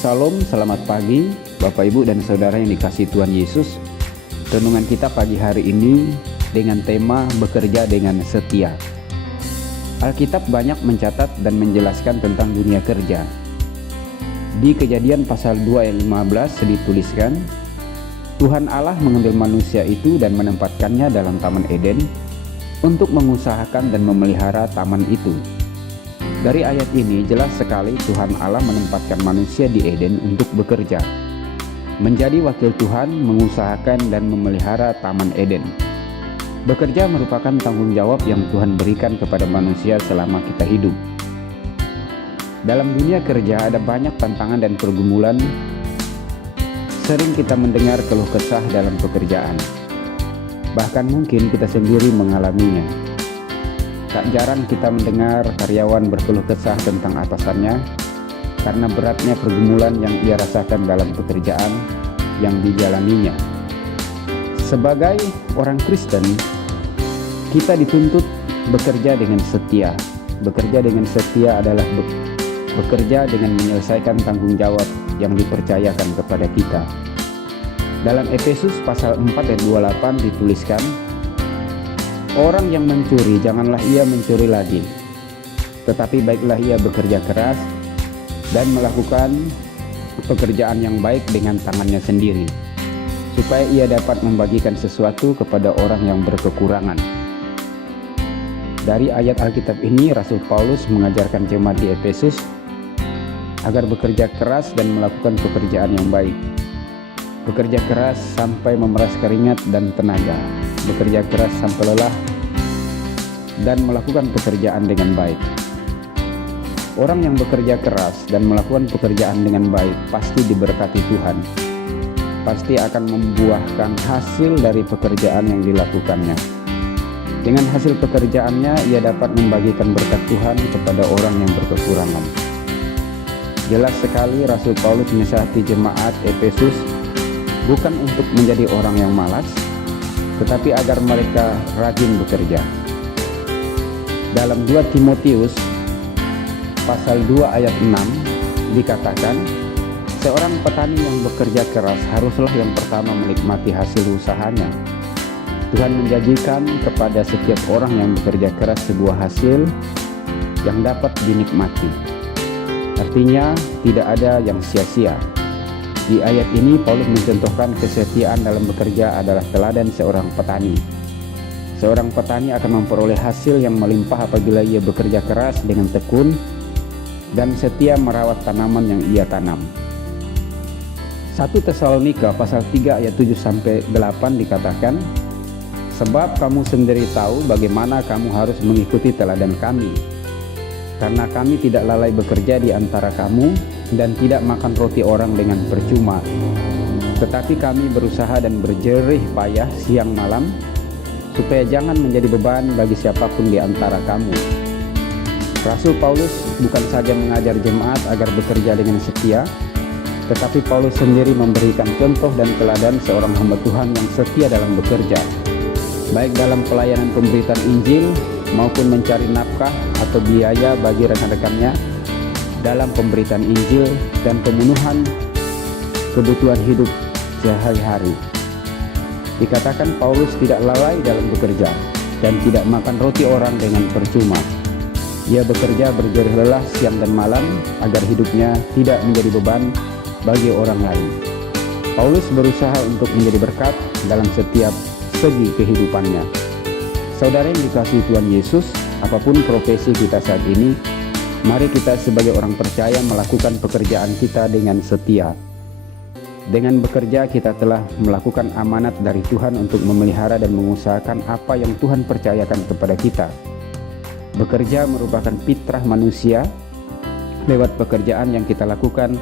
Salam, selamat pagi Bapak Ibu dan Saudara yang dikasihi Tuhan Yesus. Renungan kita pagi hari ini dengan tema bekerja dengan setia. Alkitab banyak mencatat dan menjelaskan tentang dunia kerja. Di Kejadian pasal 2 ayat 15 dituliskan, Tuhan Allah mengambil manusia itu dan menempatkannya dalam Taman Eden untuk mengusahakan dan memelihara taman itu. Dari ayat ini jelas sekali Tuhan Allah menempatkan manusia di Eden untuk bekerja, menjadi wakil Tuhan, mengusahakan dan memelihara Taman Eden. Bekerja merupakan tanggung jawab yang Tuhan berikan kepada manusia selama kita hidup. Dalam dunia kerja ada banyak tantangan dan pergumulan. Sering kita mendengar keluh kesah dalam pekerjaan. Bahkan mungkin kita sendiri mengalaminya. Tak jarang kita mendengar karyawan berkeluh kesah tentang atasannya karena beratnya pergumulan yang ia rasakan dalam pekerjaan yang dijalaninya. Sebagai orang Kristen, kita dituntut bekerja dengan setia. Bekerja dengan setia adalah bekerja dengan menyelesaikan tanggung jawab yang dipercayakan kepada kita. Dalam Efesus pasal 4 ayat 28 dituliskan, orang yang mencuri, janganlah ia mencuri lagi, tetapi baiklah ia bekerja keras dan melakukan pekerjaan yang baik dengan tangannya sendiri, supaya ia dapat membagikan sesuatu kepada orang yang berkekurangan. Dari ayat Alkitab ini, Rasul Paulus mengajarkan jemaat di Efesus agar bekerja keras dan melakukan pekerjaan yang baik. Bekerja keras sampai memeras keringat dan tenaga. Bekerja keras sampai lelah dan melakukan pekerjaan dengan baik. Orang yang bekerja keras dan melakukan pekerjaan dengan baik pasti diberkati Tuhan. Pasti akan membuahkan hasil dari pekerjaan yang dilakukannya. Dengan hasil pekerjaannya, ia dapat membagikan berkat Tuhan kepada orang yang berkekurangan. Jelas sekali Rasul Paulus menasihati jemaat Efesus bukan untuk menjadi orang yang malas, tetapi agar mereka rajin bekerja. Dalam 2 Timotius pasal 2 ayat 6 dikatakan, seorang petani yang bekerja keras haruslah yang pertama menikmati hasil usahanya. Tuhan menjanjikan kepada setiap orang yang bekerja keras sebuah hasil yang dapat dinikmati. Artinya tidak ada yang sia-sia. Di ayat ini Paulus mencontohkan kesetiaan dalam bekerja adalah teladan seorang petani. Seorang petani akan memperoleh hasil yang melimpah apabila ia bekerja keras dengan tekun dan setia merawat tanaman yang ia tanam. 1 Tesalonika pasal 3 ayat 7-8 dikatakan, sebab kamu sendiri tahu bagaimana kamu harus mengikuti teladan kami, karena kami tidak lalai bekerja di antara kamu dan tidak makan roti orang dengan percuma, tetapi kami berusaha dan berjerih payah siang malam, supaya jangan menjadi beban bagi siapapun di antara kamu. Rasul Paulus bukan saja mengajar jemaat agar bekerja dengan setia, tetapi Paulus sendiri memberikan contoh dan teladan seorang hamba Tuhan yang setia dalam bekerja, baik dalam pelayanan pemberitaan Injil maupun mencari nafkah atau biaya bagi rekan-rekannya dalam pemberitaan Injil dan pemenuhan kebutuhan hidup sehari-hari. Dikatakan Paulus tidak lalai dalam bekerja dan tidak makan roti orang dengan percuma. Ia bekerja berjerih lelah siang dan malam agar hidupnya tidak menjadi beban bagi orang lain. Paulus berusaha untuk menjadi berkat dalam setiap segi kehidupannya. Saudara yang dikasihi Tuhan Yesus, apapun profesi kita saat ini, mari kita sebagai orang percaya melakukan pekerjaan kita dengan setia. Dengan bekerja kita telah melakukan amanat dari Tuhan untuk memelihara dan mengusahakan apa yang Tuhan percayakan kepada kita. Bekerja merupakan fitrah manusia. Lewat pekerjaan yang kita lakukan,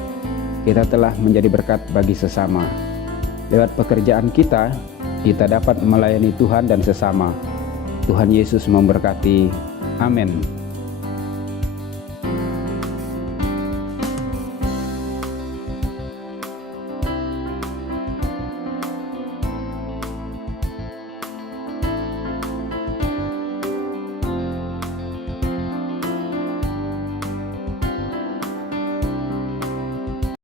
kita telah menjadi berkat bagi sesama. Lewat pekerjaan kita dapat melayani Tuhan dan sesama. Tuhan Yesus memberkati. Amin.